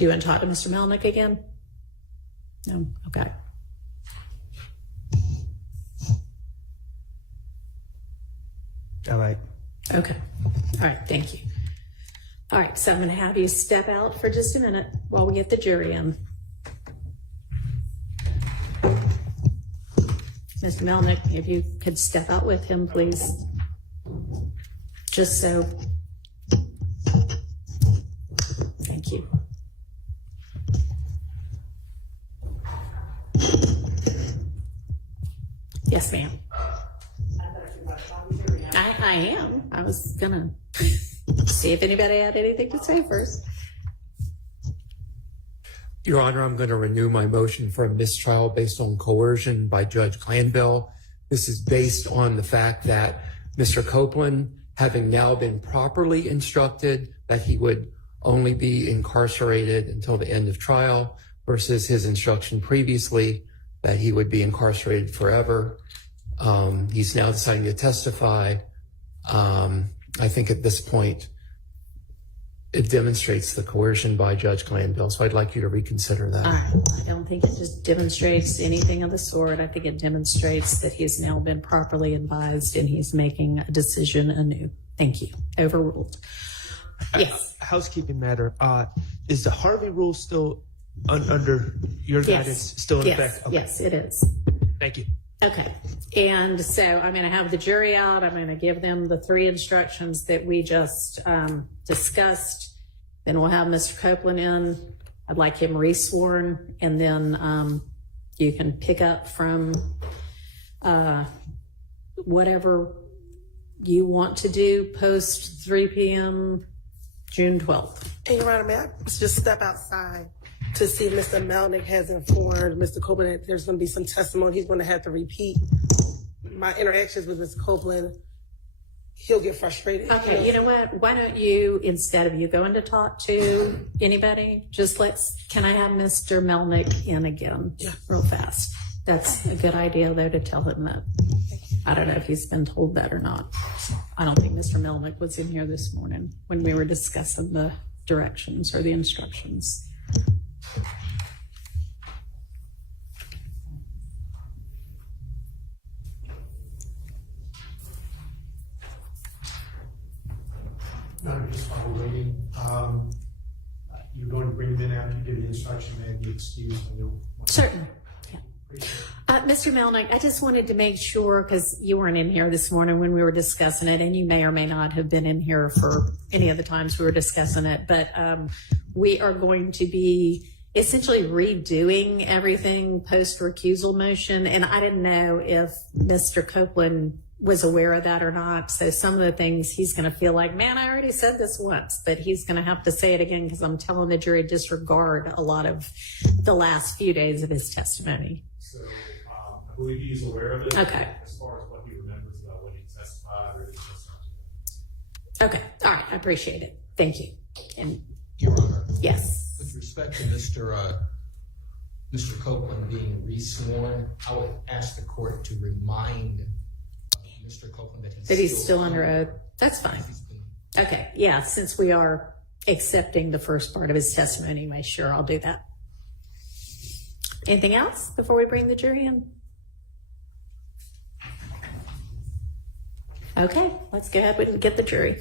Do you want to talk to Mr. Melnick again? No? Okay. All right. Okay. All right. Thank you. All right. So I'm going to have you step out for just a minute while we get the jury in. Mr. Melnick, if you could step out with him, please. Just so. Thank you. Yes, ma'am. I am. I was gonna see if anybody had anything to say first. Your Honor, I'm going to renew my motion for a mistrial based on coercion by Judge Glanville. This is based on the fact that Mr. Copeland, having now been properly instructed that he would only be incarcerated until the end of trial versus his instruction previously that he would be incarcerated forever. He's now deciding to testify. I think at this point, it demonstrates the coercion by Judge Glanville, so I'd like you to reconsider that. All right. I don't think it just demonstrates anything of the sort. I think it demonstrates that he's now been properly advised and he's making a decision anew. Thank you. Overruled. Yes. Housekeeping matter. Is the Harvey rule still under your guidance? Still in effect? Okay. Yes, it is. Thank you. Okay. And so I'm going to have the jury out. I'm going to give them the 3 instructions that we just discussed. Then we'll have Mr. Copeland in. I'd like him resworn. And then you can pick up from whatever you want to do post 3 p.m. June 12th. And Your Honor, may I just step outside to see if Mr. Melnick has informed Mr. Copeland that there's going to be some testimony he's going to have to repeat. My interactions with Mr. Copeland, he'll get frustrated. Okay, you know what? Why don't you, instead of you going to talk to anybody, just can I have Mr. Melnick in again? Yeah. Real fast. That's a good idea, though, to tell him that. I don't know if he's been told that or not. I don't think Mr. Melnick was in here this morning when we were discussing the directions or the instructions. No, just while we're waiting, you're going to bring them in after you give the instruction and the excuse when you want to. Certainly. Mr. Melnick, I just wanted to make sure, because you weren't in here this morning when we were discussing it, and you may or may not have been in here for any of the times we were discussing it, but we are going to be essentially redoing everything post-recusal motion, and I didn't know if Mr. Copeland was aware of that or not. So some of the things he's going to feel like, man, I already said this once, but he's going to have to say it again because I'm telling the jury disregard a lot of the last few days of his testimony. So I believe he's aware of it. Okay. As far as what he remembers about when he testified or his testimony. Okay. All right. I appreciate it. Thank you. And Your Honor, yes. with respect to Mr. Copeland being resworn, I would ask the court to remind Mr. Copeland that he's still under oath. That's fine. Okay. Yeah. Since we are accepting the first part of his testimony anyway, sure, I'll do that. Anything else before we bring the jury in? Okay. Let's go ahead and get the jury.